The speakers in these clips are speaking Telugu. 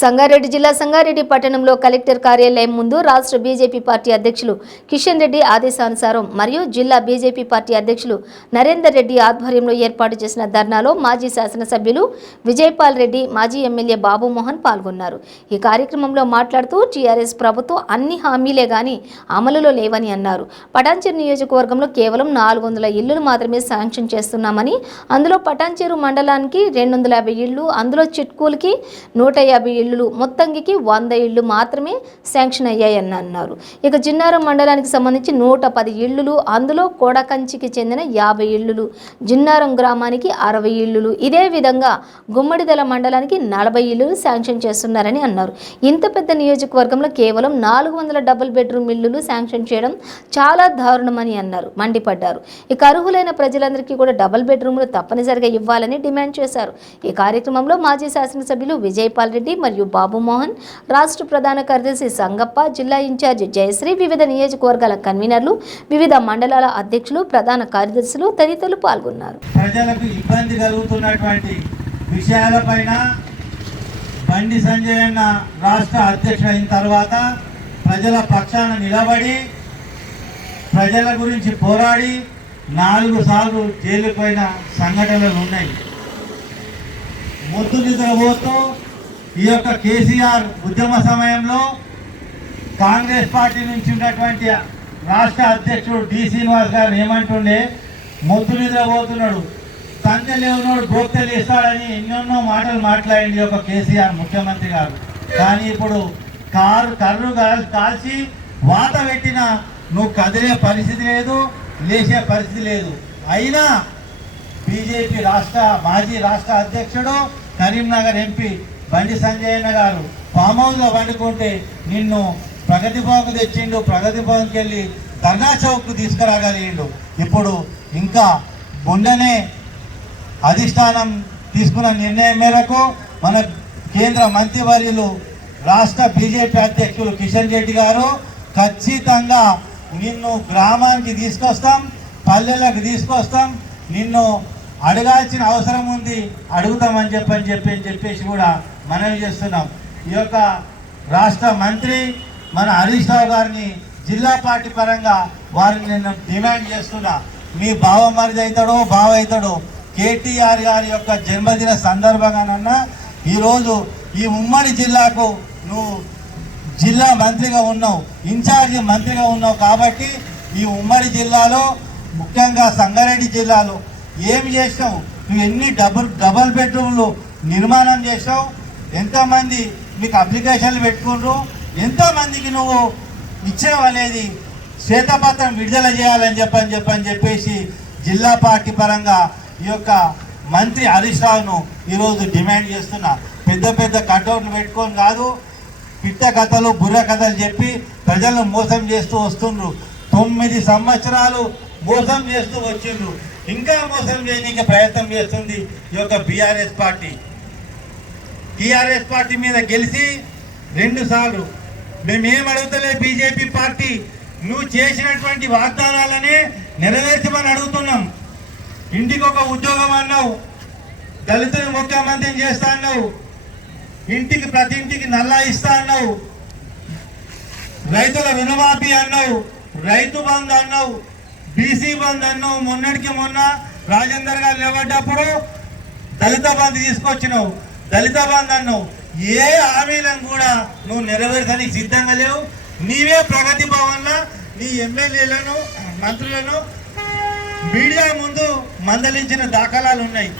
సంగారెడ్డి జిల్లా సంగారెడ్డి పట్టణంలో కలెక్టర్ కార్యాలయం ముందు రాష్ట్ర బీజేపీ పార్టీ అధ్యక్షులు కిషన్ రెడ్డి ఆదేశానుసారం మరియు జిల్లా బీజేపీ పార్టీ అధ్యక్షులు నరేందర్ రెడ్డి ఆధ్వర్యంలో ఏర్పాటు చేసిన ధర్నాలో మాజీ శాసనసభ్యులు విజయపాల్ రెడ్డి, మాజీ ఎమ్మెల్యే బాబు మోహన్ పాల్గొన్నారు. ఈ కార్యక్రమంలో మాట్లాడుతూ టీఆర్ఎస్ ప్రభుత్వం అన్ని హామీలే గాని అమలులో లేవని అన్నారు. పటాన్చెరు నియోజకవర్గంలో కేవలం 400 ఇళ్లు మాత్రమే శాంక్షన్ చేస్తున్నామని, అందులో పటాన్చెరు మండలానికి 250 ఇళ్లు, అందులో చిట్కూలకి 150 ఇళ్లు, మొత్తంకి 100 ఇళ్లు మాత్రమే శాంక్షన్ అయ్యాయని అన్నారు. ఇక జిన్నారం మండలానికి సంబంధించి 110 ఇళ్లు, అందులో కోడకంచికి చెందిన 50 ఇళ్లు, జిన్నారం గ్రామానికి 60 ఇళ్లు, ఇదే విధంగా గుమ్మడిదల మండలానికి 40 ఇళ్లు శాంక్షన్ చేస్తున్నారని అన్నారు. ఇంత పెద్ద నియోజకవర్గంలో కేవలం 400 డబుల్ బెడ్రూమ్ ఇళ్లు శాంక్షన్ చేయడం చాలా దారుణమని అన్నారు, మండిపడ్డారు. ఇక అర్హులైన ప్రజలందరికీ కూడా డబుల్ బెడ్రూమ్లు తప్పనిసరిగా ఇవ్వాలని డిమాండ్ చేశారు. ఈ కార్యక్రమంలో మాజీ శాసనసభ్యులు విజయపాల్ రెడ్డి మరియు బాబు మోహన్, రాష్ట్ర ప్రధాన కార్యదర్శి సంగప్ప, జిల్లా ఇన్ఛార్జి జయశ్రీ, వివిధ నియోజకవర్గాల కన్వీనర్లు, వివిధ మండలాల అధ్యక్షులు, ప్రధాన కార్యదర్శులు తదితరులు పాల్గొన్నారు. ప్రజలకు ఇబ్బంది కలుగుతున్నటువంటి విషయాలపైన బండి సంజయ్ అన్న రాష్ట్ర అధ్యక్షుడు అయిన తర్వాత ప్రజల పక్షాన నిలబడి ప్రజల గురించి పోరాడి 4 సార్లు జైలుకు పోయిన సంఘటనలు ఉన్నాయి. మొద్దు నిద్రపోతూ ఈ యొక్క కేసీఆర్ ఉద్యమ సమయంలో కాంగ్రెస్ పార్టీ నుంచి ఉన్నటువంటి రాష్ట్ర అధ్యక్షుడు డి శ్రీనివాస్ గారు ఏమంటుండే, మొద్దు నిద్రపోతున్నాడు, తండ్రి లేవునోడు గోప్తలు ఇస్తాడని ఎన్నెన్నో మాటలు మాట్లాడింది ఒక కేసీఆర్ ముఖ్యమంత్రి గారు. కానీ ఇప్పుడు కర్రు కాల్చి వాత పెట్టిన నువ్వు కదిలే పరిస్థితి లేదు, లేచే పరిస్థితి లేదు. అయినా బీజేపీ మాజీ రాష్ట్ర అధ్యక్షుడు కరీంనగర్ ఎంపీ బండి సంజయ్ గారు ఫామ్ హౌస్లో పండుకుంటే నిన్ను ప్రగతి భవన్కు తెచ్చిండు, ప్రగతి భవన్కి వెళ్ళి ధర్నా చౌక్కు తీసుకురాగలిగిండు. ఇప్పుడు ఇంకా మొన్ననే అధిష్టానం తీసుకున్న నిర్ణయం మేరకు మన కేంద్ర మంత్రివర్యులు రాష్ట్ర బీజేపీ అధ్యక్షులు కిషన్ రెడ్డి గారు ఖచ్చితంగా నిన్ను గ్రామానికి తీసుకొస్తాం, పల్లెలకు తీసుకొస్తాం, నిన్ను అడగాల్సిన అవసరం ఉంది, అడుగుతామని చెప్పేసి కూడా మనవి చేస్తున్నాం. ఈ యొక్క రాష్ట్ర మంత్రి మన హరీష్ రావు గారిని జిల్లా పార్టీ పరంగా వారిని నేను డిమాండ్ చేస్తున్నా, మీ బావ అవుతాడో కేటీఆర్ గారి యొక్క జన్మదిన సందర్భంగానన్నా ఈరోజు ఈ ఉమ్మడి జిల్లాకు నువ్వు జిల్లా మంత్రిగా ఉన్నావు, ఇన్ఛార్జి మంత్రిగా ఉన్నావు. కాబట్టి ఈ ఉమ్మడి జిల్లాలో ముఖ్యంగా సంగారెడ్డి జిల్లాలో ఏమి చేసావు, నువ్వు ఎన్ని డబుల్ బెడ్రూమ్లు నిర్మాణం చేసావు, ఎంతమంది మీకు అప్లికేషన్లు పెట్టుకుంటూ ఎంతోమందికి నువ్వు ఇచ్చావు అనేది శ్వేతపత్రం విడుదల చేయాలని చెప్పేసి జిల్లా పార్టీ పరంగా ఈ యొక్క మంత్రి హరీష్ రావును ఈరోజు డిమాండ్ చేస్తున్నా. పెద్ద కటౌట్లు పెట్టుకొని కాదు, పిట్ట కథలు బుర్ర కథలు చెప్పి ప్రజలను మోసం చేస్తూ వస్తుండ్రు. 9 సంవత్సరాలు మోసం చేస్తూ వచ్చిండ్రు, ఇంకా మోసం చేయడానికి ప్రయత్నం చేస్తుంది ఈ యొక్క బీఆర్ఎస్ పార్టీ. టీఆర్ఎస్ పార్టీ మీద గెలిచి 2 సార్లు మేమేం అడుగుతలే, బీజేపీ పార్టీ నువ్వు చేసినటువంటి వాగ్దానాలనే నెరవేర్చమని అడుగుతున్నాం. ఇంటికి ఒక ఉద్యోగం అన్నావు, దళితులు ముఖ్యమంత్రిని చేస్తా అన్నావు, ప్రతి ఇంటికి నల్లా ఇస్తా అన్నావు, రైతుల రుణమాఫీ అన్నావు, రైతు బంధు అన్నావు, బీసీ బంధు అన్నావు. మొన్నటికి మొన్న రాజేందర్ గారు నిలబడ్డప్పుడు దళిత బంధు తీసుకొచ్చినావు, దళిత బంధు అన్నావు. ఏ హామీలను కూడా నువ్వు నెరవేర్చడానికి సిద్ధంగా లేవు. నీవే ప్రగతి భవన్లో నీ ఎమ్మెల్యేలను మంత్రులను మీడియా ముందు మందలించిన దాఖలాలు ఉన్నాయి.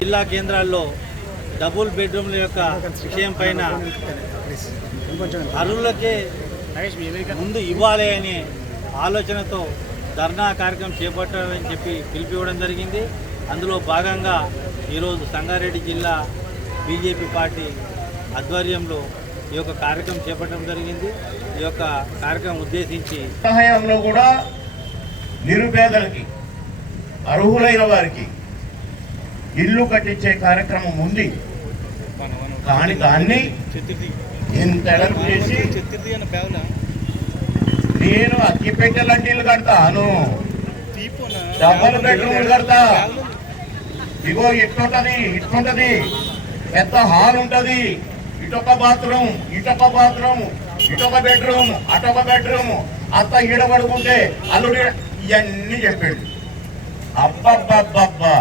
జిల్లా కేంద్రాల్లో డబుల్ బెడ్రూమ్ల యొక్క విషయం పైన అర్హులకే ముందు ఇవ్వాలి అనే ఆలోచనతో ధర్నా కార్యక్రమం చేపట్టాలని చెప్పి పిలిపివ్వడం జరిగింది. అందులో భాగంగా ఈరోజు సంగారెడ్డి జిల్లా బీజేపీ పార్టీ ఆధ్వర్యంలో ఈ యొక్క కార్యక్రమం చేపట్టడం జరిగింది. ఈ యొక్క కార్యక్రమం ఉద్దేశించి సహాయంలో కూడా నిరుపేదలకి, అర్హులైన వారికి ఇల్లు కట్టించే కార్యక్రమం ఉంది. కానీ దాన్ని ఇంత ఎడల్పు చేసి నేను అగ్గిపెట్టెలంటి ఇల్లు కడతాను, డబల్ బెడ్రూమ్లు కడతా, ఇగో ఇట్లుంటది పెద్ద హాల్ ఉంటది, ఇటొక బాత్రూమ్ ఇటొక బెడ్రూమ్ అటొక బెడ్రూమ్, అత్త ఈడ పడుకుంటే అల్లుడి, ఇవన్నీ చెప్పాడు. అబ్బబ్బబ్బబ్బా,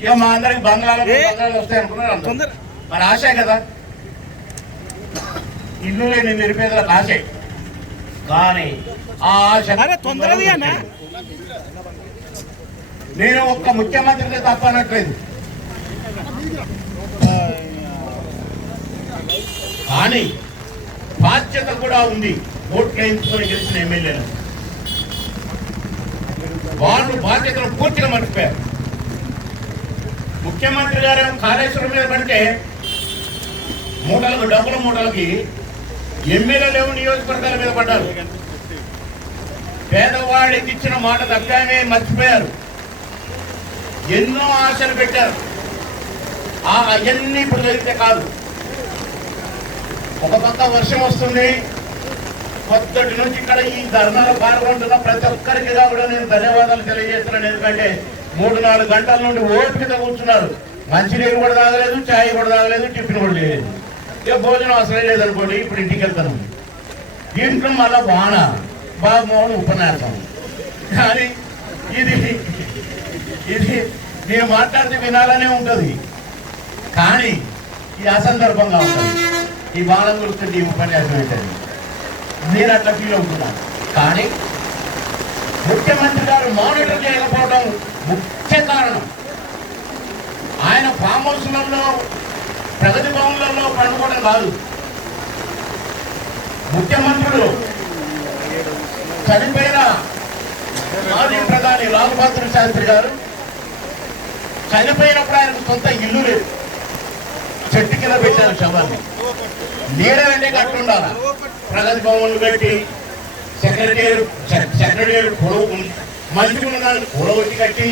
ఇక మా అందరికి బంగాళాలు వస్తాయి అనుకున్నారు. మరి ఆశే కదా, ఇల్లు లేని నిరుపేదలకు ఆశే. కానీ ఆ ఆశ నేను ఒక్క ముఖ్యమంత్రిని తప్పనట్లేదు, కానీ బాధ్యత కూడా ఉంది. ఓట్లు వేయించుకొని గెలిచిన ఎమ్మెల్యేలు వాళ్ళు బాధ్యతను పూర్తిగా మర్చిపోయారు. ముఖ్యమంత్రి గారు కాళేశ్వరం మీద పడితే మూటలకు డబ్బుల మూటలకి ఎమ్మెల్యేలు నియోజకవర్గాల మీద పడ్డారు. పేదవాడికి ఇచ్చిన మాట దక్కానే మర్చిపోయారు. ఎన్నో ఆశలు పెట్టారు. అవన్నీ ఇప్పుడు జరిగితే కాదు. ఒక పక్క వర్షం వస్తుంది, పొద్దుటి నుంచి ఇక్కడ ఈ ధర్నాలు పాల్గొంటున్న ప్రతి ఒక్కరికి కూడా నేను ధన్యవాదాలు తెలియజేస్తున్నాను. ఎందుకంటే 3-4 గంటల నుండి ఓపికతో కూర్చున్నారు. మంచినీరు కూడా తాగలేదు, ఛాయ్ కూడా తాగలేదు, టిఫిన్ కూడా చేయలేదు. ఇక భోజనం అసలే లేదనుకోండి. ఇప్పుడు ఇంటికి వెళ్తాను. దీంట్లో మళ్ళా వాన బాగుమోహన్ ఉపన్యాసం. కానీ ఇది నేను మాట్లాడితే వినాలనే ఉంటుంది, కానీ ఇది అసందర్భంగా ఉంటుంది. ఈ బాణం గుర్తుంటే ఈ ఉపన్యాసం ఏంటది, నేను అట్లా ఫీల్ అవుతున్నాను. కానీ ముఖ్యమంత్రి గారు మానిటర్ చేయకపోవడం ముఖ్య కారణం. ఆయన ఫామ్ హౌస్లలో ప్రగతి భవన్లలో పండుకోవడం కాదు. ముఖ్యమంత్రులు చనిపోయిన మాజీ ప్రధాని లాల్ బహదూర్ శాస్త్రి గారు చనిపోయినప్పుడు ఆయనకు సొంత ఇల్లు లేదు. చెట్టు కింద పెట్టారు శవాన్ని. నీడ వెంటే కట్టు ఉండాలి. ప్రగతి భవన్లు పెట్టి సెక్రటేరియట్ పొడవు మంచి ఉన్నదాన్ని పొడవచ్చి కట్టి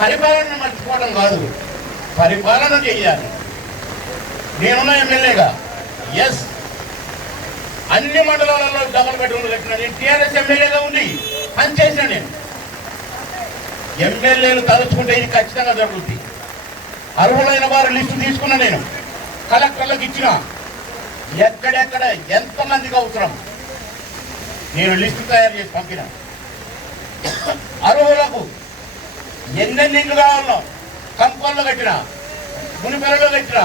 పరిపాలన మర్చిపోవడం కాదు, పరిపాలన చెయ్యాలి. నేనున్న ఎమ్మెల్యేగా ఎస్ అన్ని మండలాలలో డబల్ బెడ్రూమ్లు కట్టినా. నేను టీఆర్ఎస్ ఎమ్మెల్యేగా ఉంది పనిచేసిన. నేను ఎమ్మెల్యేలు తలుచుకుంటే ఇది ఖచ్చితంగా జరుగుతుంది. అర్హులైన వారి లిస్టు తీసుకున్నా. నేను కలెక్టర్లకు ఇచ్చిన ఎక్కడెక్కడ ఎంతమందికి అవసరం నేను లిస్టు తయారు చేసి పంపిన. అర్హులకు ఎన్నెన్ని ఇళ్ళు కావాలో కంపల్లో కట్టిన, మునిపెరలో కట్టిన,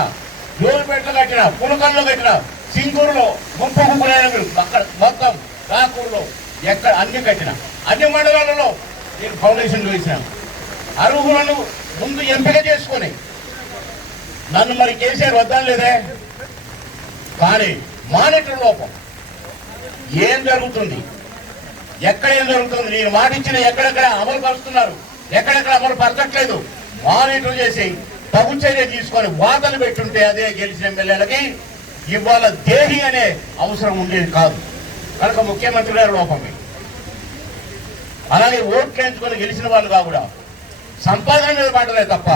జోలుపేటలో కట్టిన, పులకంలో కట్టిన, సింగూరులో, గుంపులైన అక్కడ మొత్తం రాకూరులో ఎక్కడ అన్ని కట్టిన. అన్ని మండలాలలో నేను ఫౌండేషన్లు వేసిన. అర్హులను ముందు ఎంపిక చేసుకొని నన్ను మరి కేసీఆర్ వద్దాం లేదే. కానీ మానిటర్ లోపం ఏం జరుగుతుంది, ఎక్కడ ఏం జరుగుతుంది, నేను మాటిచ్చిన ఎక్కడెక్కడ అమలు పరుస్తున్నారు, ఎక్కడెక్కడ అమలు పరచట్లేదు, మానిటర్ చేసి తగు చర్య తీసుకొని వాదనలు పెట్టుంటే అదే గెలిచిన ఎమ్మెల్యేలకి ఇవాళ దేహి అనే అవసరం ఉండేది కాదు. కనుక ముఖ్యమంత్రి గారి లోపమే. అలాగే ఓట్లు ఎంచుకొని గెలిచిన వాళ్ళు కూడా సంపాదన మీద మాటలే తప్ప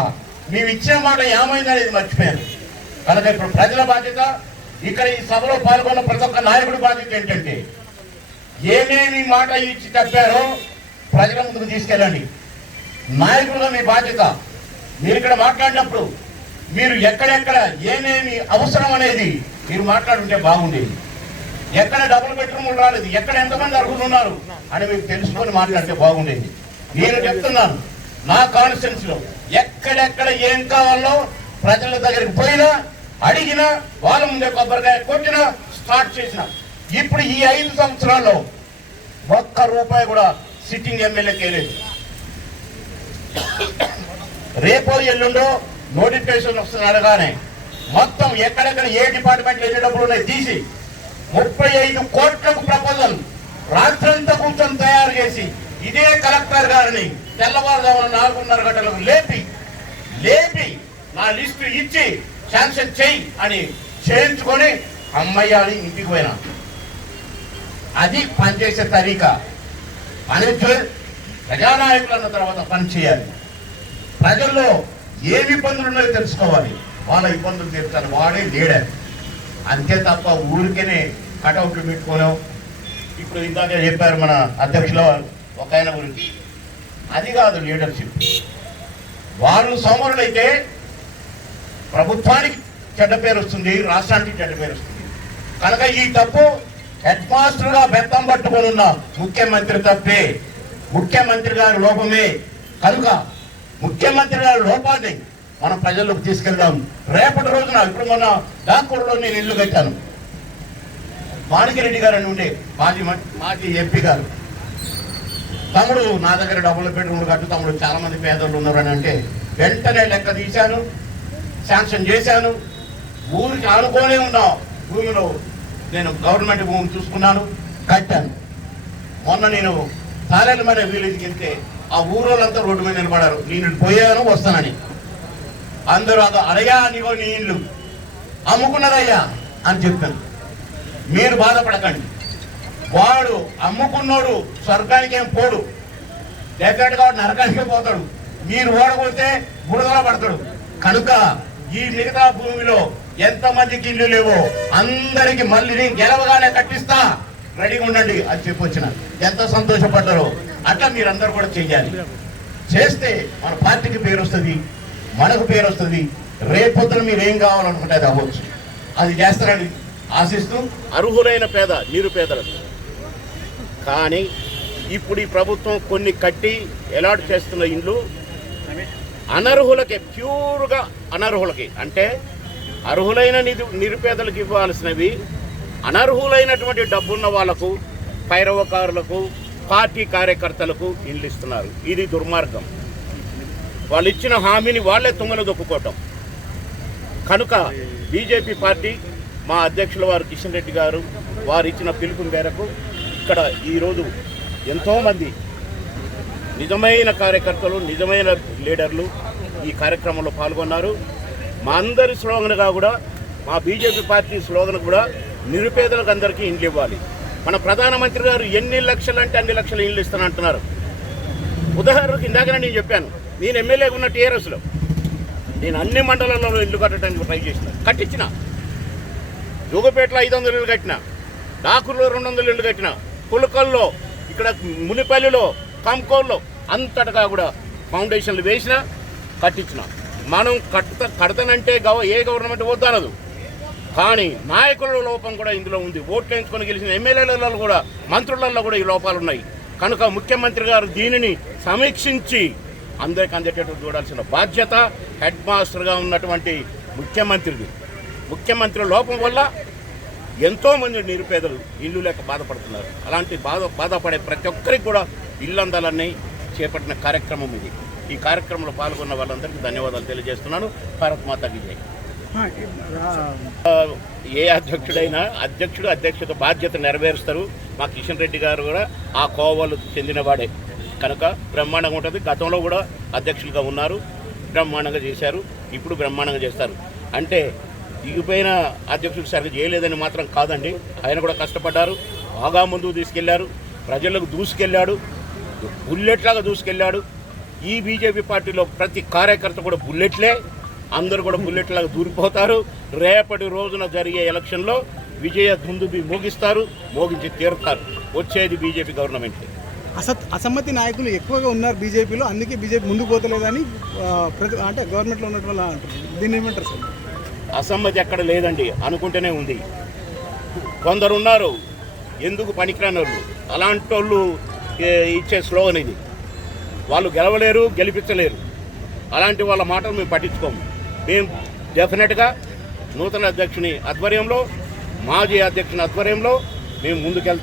మేము ఇచ్చిన మాట ఏమైందనేది మర్చిపోయారు. కనుక ఇప్పుడు ప్రజల బాధ్యత, ఇక్కడ ఈ సభలో పాల్గొన్న ప్రతి ఒక్క నాయకుడి బాధ్యత ఏంటంటే ఏమేమి మాట ఇచ్చి చెప్పారో ప్రజల ముందుకు తీసుకెళ్ళండి. నాయకులుగా మీ బాధ్యత. మీరు ఇక్కడ మాట్లాడినప్పుడు మీరు ఎక్కడెక్కడ ఏమేమి అవసరం అనేది మీరు మాట్లాడుంటే బాగుండేది. ఎక్కడ డబుల్ బెడ్రూమ్లు రాలేదు, ఎక్కడ ఎంతమంది అర్హులు ఉన్నారు అని మీకు తెలుసుకొని మాట్లాడితే బాగుండేది. నేను చెప్తున్నాను, నా కాన్స్టిట్యున్సీ లో ఎక్కడెక్కడ ఏం కావాలో ప్రజల దగ్గరికి పోయినా, అడిగినా, వాళ్ళ ముందే కొబ్బరికాయ కొట్టినా, స్టార్ట్ చేసిన. ఇప్పుడు ఈ 5 సంవత్సరాల్లో ఒక్క రూపాయి కూడా సిట్టింగ్ ఎమ్మెల్యేకే లేదు. రేపో ఎల్లుండో నోటిఫికేషన్ వస్తుంది అనగానే మొత్తం ఎక్కడెక్కడ ఏ డిపార్ట్మెంట్లు ఎన్ని డబ్బులు ఉన్నాయి తీసి 35 కోట్లకు ప్రపోజల్ రాత్రంతా కూర్చొని తయారు చేసి ఇదే కలెక్టర్ గారిని తెల్లవారుజామున 4:30 గంటలకు లేపి నా లిస్టు ఇచ్చి శాంక్షన్ చెయ్యి అని చేయించుకొని అమ్మయ్య అని ఇంటికి పోయినా. అది పనిచేసే తరీకా. ప్రజానాయకులు అన్న తర్వాత పని చేయాలి. ప్రజల్లో ఏమి ఇబ్బందులు ఉన్నాయో తెలుసుకోవాలి, వాళ్ళ ఇబ్బందులు తీర్చాలి. వాడే లీడర్. అంతే తప్ప ఊరికేనే కటౌట్లు పెట్టుకోలేం. ఇప్పుడు ఇందాక చెప్పారు మన అధ్యక్షుల ఒక ఆయన గురించి, అది కాదు లీడర్షిప్. వాళ్ళు సోమరులైతే ప్రభుత్వానికి చెడ్డ పేరు వస్తుంది, రాష్ట్రానికి చెడ్డ పేరు వస్తుంది. కనుక ఈ తప్పు హెడ్ మాస్టర్గా బెత్తం పట్టుకొని ఉన్న ముఖ్యమంత్రి తప్పే, ముఖ్యమంత్రి గారి లోపమే. కనుక ముఖ్యమంత్రి గారి లోపాన్ని మనం ప్రజల్లోకి తీసుకెళ్దాం. రేపటి రోజున ఇప్పుడు మొన్న డాకూరులో నేను ఇల్లు కట్టాను. మాణిక్యరెడ్డి గారు అని ఉండే మాజీ ఎంపీ గారు, తమ్ముడు నా దగ్గర డబుల్ బెడ్రూమ్లు కట్టు తమ్ముడు, చాలా మంది పేదలు ఉన్నారని అంటే వెంటనే లెక్క తీశాను, శాంక్షన్ చేశాను. ఊరికి ఆనుకోనే ఉన్న భూమిలో నేను గవర్నమెంట్ భూమి చూసుకున్నాను, కట్టాను. మొన్న నేను తాలేలమనే విలేజ్కి వెళ్తే ఆ ఊరోళ్ళంతా రోడ్డు మీద నిలబడారు, నేను పోయాను వస్తానని. అందరూ అడయ్యా నీవో నీ ఇల్లు అమ్ముకున్నారయ్యా అని చెప్పాను. మీరు బాధపడకండి, వాడు అమ్ముకున్నోడు స్వర్గానికి ఏం పోడు, డెఫినెట్గా వాడు నరకానికే పోతాడు. మీరు ఓడపోతే బురదలో పడతాడు. కనుక ఈ మిగతా భూమిలో ఎంతమందికి ఇల్లు లేవో అందరికి మళ్ళీ గెలవగానే కట్టిస్తా, రెడీగా ఉండండి అని చెప్పొచ్చిన. ఎంత సంతోషపడ్డారో అట్లా మీరందరూ కూడా చెయ్యాలి. చేస్తే మన పార్టీకి పేరు వస్తుంది, మనకు పేరు వస్తుంది. రేపొద్దున మీరు ఏం కావాలనుకుంటే అది అవ్వచ్చు. అది చేస్తారని ఆశిస్తూ అర్హులైన పేద నిరుపేదలకు కానీ ఇప్పుడు ఈ ప్రభుత్వం కొన్ని కట్టి అలాట్ చేస్తున్న ఇండ్లు అనర్హులకి, ప్యూర్గా అనర్హులకి, అంటే అర్హులైన నిరుపేదలకు ఇవ్వాల్సినవి అనర్హులైనటువంటి డబ్బున్న వాళ్లకు, పైరవకారులకు, పార్టీ కార్యకర్తలకు ఇండ్లు ఇస్తున్నారు. ఇది దుర్మార్గం. వాళ్ళు ఇచ్చిన హామీని వాళ్లే తుంగలు దొక్కుకోవటం. కనుక బీజేపీ పార్టీ మా అధ్యక్షుల వారు కిషన్ రెడ్డి గారు వారు ఇచ్చిన పిలుపు మేరకు ఇక్కడ ఈరోజు ఎంతోమంది నిజమైన కార్యకర్తలు, నిజమైన లీడర్లు ఈ కార్యక్రమంలో పాల్గొన్నారు. మా అందరి స్లోగన్గా కూడా, మా బీజేపీ పార్టీ స్లోగన్ కూడా నిరుపేదలకు అందరికీ ఇండ్లు ఇవ్వాలి. మన ప్రధానమంత్రి గారు ఎన్ని లక్షలు అంటే అన్ని లక్షల ఇండ్లు ఇస్తానంటున్నారు. ఉదాహరణకు ఇందాకనే నేను చెప్పాను, నేను ఎమ్మెల్యేగా ఉన్న టీఆర్ఎస్లో నేను అన్ని మండలాల్లో ఇల్లు కట్టడానికి ట్రై చేసిన, కట్టించిన. జోగుపేటలో 500 ఇళ్ళు కట్టిన, డాకూరులో 200 ఇళ్ళు కట్టిన, పులకల్లో, ఇక్కడ మునిపల్లిలో, కంకోల్లో అంతటా కూడా ఫౌండేషన్లు వేసిన, కట్టించిన. మనం కడతానంటే ఏ గవర్నమెంట్ వద్దనదు, కానీ నాయకుల లోపం కూడా ఇందులో ఉంది. ఓట్లు ఎంచుకొని గెలిచిన ఎమ్మెల్యేలలో కూడా, మంత్రులలో కూడా ఈ లోపాలు ఉన్నాయి. కనుక ముఖ్యమంత్రి గారు దీనిని సమీక్షించి అందరికీ అందేటట్టు చూడాల్సిన బాధ్యత హెడ్ మాస్టర్గా ఉన్నటువంటి ముఖ్యమంత్రిది. ముఖ్యమంత్రి లోపం వల్ల ఎంతోమంది నిరుపేదలు ఇల్లు లేక బాధపడుతున్నారు. అలాంటి బాధపడే ప్రతి ఒక్కరికి కూడా ఇల్లు అందాలని చేపట్టిన కార్యక్రమం ఇది. ఈ కార్యక్రమంలో పాల్గొన్న వాళ్ళందరికీ ధన్యవాదాలు తెలియజేస్తున్నాను. భారత్ మాతాకి జై. ఏ అధ్యక్షుడైనా అధ్యక్షత బాధ్యత నెరవేరుస్తారు. మా కిషన్ రెడ్డి గారు కూడా ఆ కోవలు చెందినవాడే కనుక బ్రహ్మాండంగా ఉంటుంది. గతంలో కూడా అధ్యక్షులుగా ఉన్నారు, బ్రహ్మాండంగా చేశారు, ఇప్పుడు బ్రహ్మాండంగా చేస్తారు. అంటే దిగిపోయిన అధ్యక్షుడు సరిగ్గా చేయలేదని మాత్రం కాదండి, ఆయన కూడా కష్టపడ్డారు, బాగా ముందుకు తీసుకెళ్లారు, ప్రజలకు దూసుకెళ్ళాడు, బుల్లెట్లాగా దూసుకెళ్ళాడు. ఈ బీజేపీ పార్టీలో ప్రతి కార్యకర్త కూడా బుల్లెట్లే, అందరూ కూడా బుల్లెట్లాగా దూరిపోతారు. రేపటి రోజున జరిగే ఎలక్షన్లో విజయ దుందుబి మోగించి తీరుతారు. వచ్చేది బీజేపీ గవర్నమెంట్. అసమ్మతి నాయకులు ఎక్కువగా ఉన్నారు బీజేపీలో, అందుకే బీజేపీ ముందుకు పోతలేదని అంటే గవర్నమెంట్లో ఉన్నట్టు వాళ్ళు అంటారు. దీన్ని ఏమంటారు సార్? అసమ్మతి ఎక్కడ లేదండి, అనుకుంటూనే ఉంది. కొందరు ఉన్నారు ఎందుకు పనికిరాని వాళ్ళు, అలాంటి వాళ్ళు ఇచ్చే స్లోగన్ ఇది. వాళ్ళు గెలవలేరు, గెలిపించలేరు. అలాంటి వాళ్ళ మాటలు మేము పట్టించుకోము. మేము డెఫినెట్గా నూతన అధ్యక్షుని ఆధ్వర్యంలో, మాజీ అధ్యక్షుని ఆధ్వర్యంలో మేము ముందుకెళ్తాం.